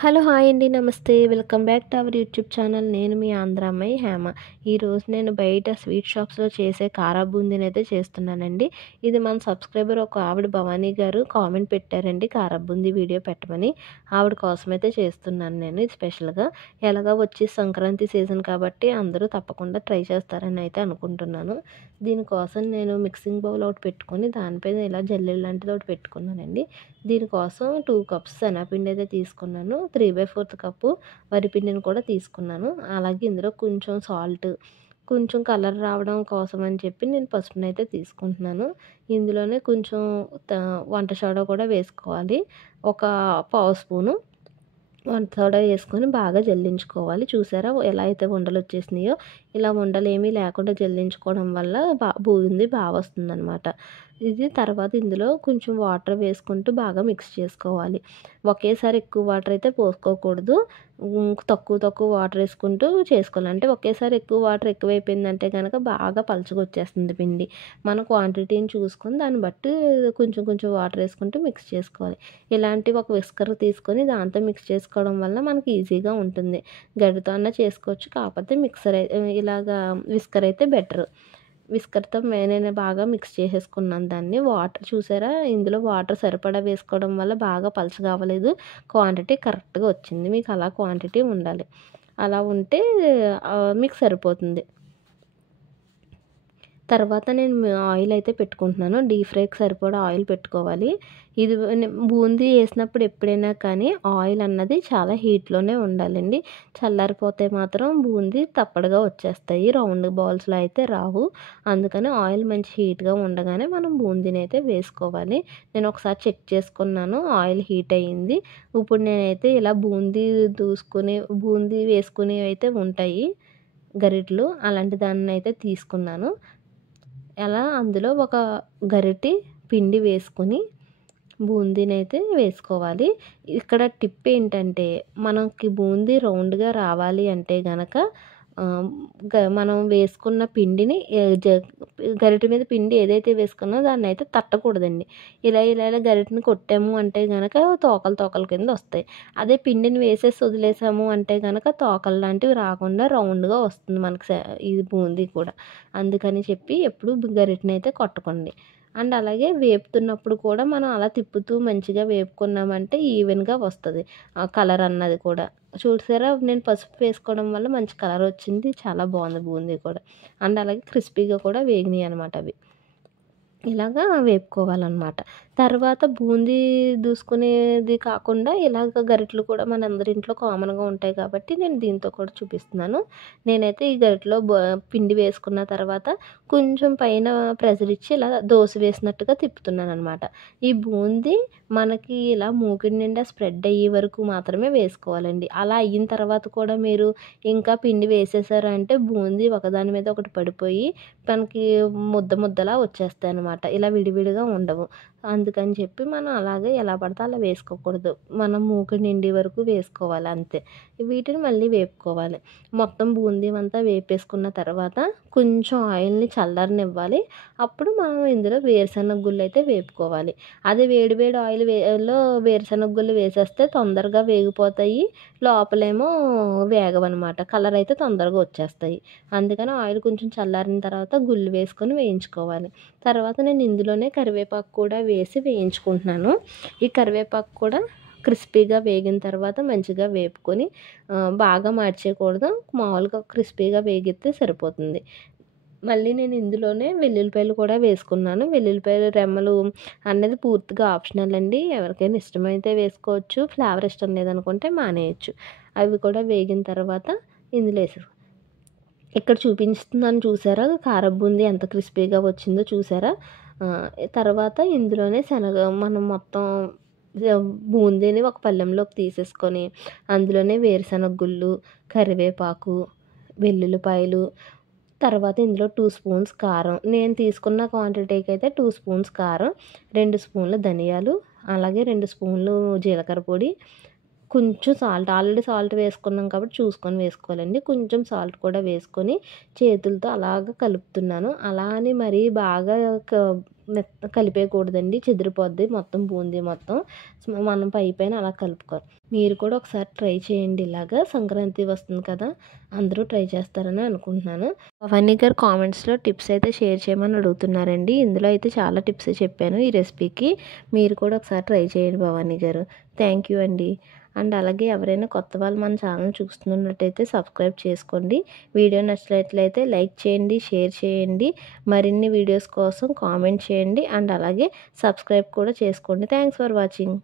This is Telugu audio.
హలో హాయ్ అండి నమస్తే welcome back to our YouTube channel. నేను మీ ఆంధ్ర అమ్మాయి హేమ. ఈరోజు నేను బయట స్వీట్ షాప్స్లో చేసే కారా బూందీని అయితే చేస్తున్నానండి. ఇది మన సబ్స్క్రైబర్ ఒక ఆవిడ భవానీ గారు కామెంట్ పెట్టారండి కారా బూందీ వీడియో పెట్టమని. ఆవిడ కోసం అయితే చేస్తున్నాను నేను ఇది స్పెషల్గా. ఎలాగా వచ్చి సంక్రాంతి సీజన్ కాబట్టి అందరూ తప్పకుండా ట్రై చేస్తారని అయితే అనుకుంటున్నాను. దీనికోసం నేను మిక్సింగ్ బౌల్ ఒకటి పెట్టుకొని దానిపైన ఇలా జల్లెడ లాంటిది ఒకటి పెట్టుకున్నానండి. దీనికోసం 2 కప్స్ శనగపిండి అయితే తీసుకున్నాను. 3/4 కప్పు వరిపిండిని కూడా తీసుకున్నాను. అలాగే ఇందులో కొంచెం సాల్ట్, కొంచెం కలర్ రావడం కోసం అని చెప్పి నేను పసుపునైతే తీసుకుంటున్నాను. ఇందులోనే కొంచెం త వంట సోడా కూడా వేసుకోవాలి. ఒక పావు స్పూను వంట సోడా వేసుకొని బాగా జల్లించుకోవాలి. చూసారా ఎలా అయితే ఉండలు వచ్చేసినాయో, ఇలా ఉండలు ఏమీ లేకుండా జల్లించుకోవడం వల్ల బూందీ బాగా వస్తుందన్నమాట. ఇది తర్వాత ఇందులో కొంచెం వాటర్ వేసుకుంటూ బాగా మిక్స్ చేసుకోవాలి. ఒకేసారి ఎక్కువ వాటర్ అయితే పోసుకోకూడదు. తక్కువ తక్కువ వాటర్ వేసుకుంటూ చేసుకోవాలి. అంటే ఒకేసారి ఎక్కువ వాటర్ ఎక్కువైపోయిందంటే కనుక బాగా పలుచగా వచ్చేస్తుంది పిండి. మన క్వాంటిటీని చూసుకొని దాన్ని బట్టి కొంచెం కొంచెం వాటర్ వేసుకుంటూ మిక్స్ చేసుకోవాలి. ఇలాంటి ఒక విస్కర్ తీసుకొని దాంతో మిక్స్ చేసుకోవడం వల్ల మనకి ఈజీగా ఉంటుంది. గరిటెతో అన్నా చేసుకోవచ్చు, కాకపోతే ఇలాగా విస్కర్ అయితే బెటర్. విస్కర్తో నేను బాగా మిక్స్ చేసేసుకున్నాను దాన్ని. వాటర్ చూసారా, ఇందులో వాటర్ సరిపడా వేసుకోవడం వల్ల బాగా పలచగా అవ్వలేదు. క్వాంటిటీ కరెక్ట్గా వచ్చింది. మీకు అలా క్వాంటిటీ ఉండాలి. అలా ఉంటే మీకు సరిపోతుంది. తర్వాత నేను ఆయిల్ అయితే పెట్టుకుంటున్నాను. డీప్ ఫ్రైకి సరిపడా ఆయిల్ పెట్టుకోవాలి. ఇది బూందీ వేసినప్పుడు ఎప్పుడైనా కానీ ఆయిల్ అన్నది చాలా హీట్లోనే ఉండాలండి. చల్లారిపోతే మాత్రం బూందీ తప్పడుగా వచ్చేస్తాయి. రౌండ్ బాల్స్లో అయితే రావు. అందుకని ఆయిల్ మంచి హీట్గా ఉండగానే మనం బూందీని అయితే వేసుకోవాలి. నేను ఒకసారి చెక్ చేసుకున్నాను, ఆయిల్ హీట్ అయ్యింది. ఇప్పుడు నేనైతే ఇలా బూందీ వేసుకునేవి అయితే ఉంటాయి గరిటెలు, అలాంటి దాన్ని అయితే తీసుకున్నాను. అలా అందులో ఒక గరిటె పిండి వేసుకొని బూందీనైతే వేసుకోవాలి. ఇక్కడ టిప్ ఏంటంటే మనకి బూందీ రౌండ్గా రావాలి అంటే గనక మనం వేసుకున్న పిండిని గరిటె మీద పిండి ఏదైతే వేసుకున్నామో దాన్ని అయితే తట్టకూడదండి. ఇలా ఇలా ఇలా గరిటెని కొట్టాము అంటే గనక తోకలు తోకల కింద వస్తాయి. అదే పిండిని వేసేసి వదిలేసాము అంటే గనక తోకలు లాంటివి రాకుండా రౌండ్గా వస్తుంది మనకి ఇది బూందీ కూడా. అందుకని చెప్పి ఎప్పుడు గరిటెని అయితే కొట్టకండి. అండ్ అలాగే వేపుతున్నప్పుడు కూడా మనం అలా తిప్పుతూ మంచిగా వేపుకున్నామంటే ఈవెన్గా వస్తుంది ఆ కలర్ అన్నది కూడా. చూసారా, నేను పసుపు వేసుకోవడం వల్ల మంచి కలర్ వచ్చింది. చాలా బాగుంది బూందీ కూడా. అండ్ అలాగే క్రిస్పీగా కూడా వేగినాయి అనమాట అవి. ఇలాగా వేపుకోవాలన్నమాట. తర్వాత బూందీ దూసుకునేది కాకుండా ఇలాగ గరిటెలు కూడా మనందరి ఇంట్లో కామన్గా ఉంటాయి కాబట్టి నేను దీంతో కూడా చూపిస్తున్నాను. నేనైతే ఈ గరిటెలో పిండి వేసుకున్న తర్వాత కొంచెం పైన ప్రెషర్ ఇచ్చి ఇలా దోశ వేసినట్టుగా తిప్పుతున్నాను అనమాట. ఈ బూందీ మనకి ఇలా మూకిడి నిండా స్ప్రెడ్ అయ్యే వరకు మాత్రమే వేసుకోవాలండి. అలా అయిన తర్వాత కూడా మీరు ఇంకా పిండి వేసేసారు అంటే బూందీ ఒకదాని మీద ఒకటి పడిపోయి మనకి ముద్ద ముద్దలా వచ్చేస్తాయి అనమాట. ఇలా విడివిడిగా ఉండవు. అందుకని చెప్పి మనం అలాగే ఎలా పడితే అలా వేసుకోకూడదు. మనం మూకుడు నిండే వరకు వేసుకోవాలి అంతే. వీటిని మళ్ళీ వేపుకోవాలి. మొత్తం బూందీ అంతా వేపేసుకున్న తర్వాత కొంచెం ఆయిల్ని చల్లారనివ్వాలి. అప్పుడు మనం ఇందులో వేరుశనగ గుళ్ళు అయితే వేపుకోవాలి. అదే వేడి వేడి ఆయిల్లో వేరుశనగ గుళ్ళు వేసేస్తే తొందరగా వేగిపోతాయి. లోపలేమో వేగవన్నమాట. కలర్ అయితే తొందరగా వచ్చేస్తాయి. అందుకని ఆయిల్ కొంచెం చల్లారిన తర్వాత గుళ్ళు వేసుకొని వేయించుకోవాలి. తర్వాత నేను ఇందులోనే కరివేపాకు కూడా వేసి వేయించుకుంటున్నాను. ఈ కరివేపాకు కూడా క్రిస్పీగా వేగిన తర్వాత మంచిగా వేపుకొని బాగా మార్చేయకూడదు, మామూలుగా క్రిస్పీగా వేగితే సరిపోతుంది. మళ్ళీ నేను ఇందులోనే వెల్లుల్లిపాయలు కూడా వేసుకున్నాను. వెల్లుల్లిపాయలు రెమ్మలు అన్నది పూర్తిగా ఆప్షనల్ అండి. ఎవరికైనా ఇష్టమైతే వేసుకోవచ్చు, ఫ్లేవర్ ఇష్టం లేదనుకుంటే మానేయచ్చు. అవి కూడా వేగిన తర్వాత ఇందులో ఇక్కడ చూపిస్తున్నాను చూసారా, కారం బూందీ ఎంత క్రిస్పీగా వచ్చిందో చూసారా. తర్వాత ఇందులోనే మనం మొత్తం బూందీని ఒక పళ్ళెంలోకి తీసేసుకొని అందులోనే వేరుశనగ గుళ్ళు, కరివేపాకు, వెల్లుల్లిపాయలు, తర్వాత ఇందులో 2 స్పూన్స్ కారం, నేను తీసుకున్న క్వాంటిటీకి అయితే 2 స్పూన్స్ కారం, 2 స్పూన్ల ధనియాలు, అలాగే 2 స్పూన్లు జీలకర్ర పొడి, కొంచెం సాల్ట్, ఆల్రెడీ సాల్ట్ వేసుకున్నాం కాబట్టి చూసుకొని వేసుకోవాలండి. కొంచెం సాల్ట్ కూడా వేసుకొని చేతులతో అలాగ కలుపుతున్నాను. అలా అని మరీ బాగా కలిపేయకూడదండి, చెదిరిపోద్ది మొత్తం బూందీ మొత్తం. మనం పైన అలా కలుపుకోవాలి. మీరు కూడా ఒకసారి ట్రై చేయండి. ఇలాగా సంక్రాంతి వస్తుంది కదా, అందరూ ట్రై చేస్తారని అనుకుంటున్నాను. భవానీ గారు కామెంట్స్లో టిప్స్ అయితే షేర్ చేయమని అడుగుతున్నారండి. ఇందులో అయితే చాలా టిప్స్ చెప్పాను ఈ రెసిపీకి. మీరు కూడా ఒకసారి ట్రై చేయండి భవానీ గారు. థ్యాంక్ యూ అండి. అండ్ అలాగే ఎవరైనా కొత్త వాళ్ళు మన ఛానల్ చూస్తున్నట్టయితే సబ్స్క్రైబ్ చేసుకోండి. వీడియో నచ్చినట్లయితే లైక్ చేయండి, షేర్ చేయండి. మరిన్ని వీడియోస్ కోసం కామెంట్ చేయండి. అండ్ అలాగే సబ్స్క్రైబ్ కూడా చేసుకోండి. Thanks for watching.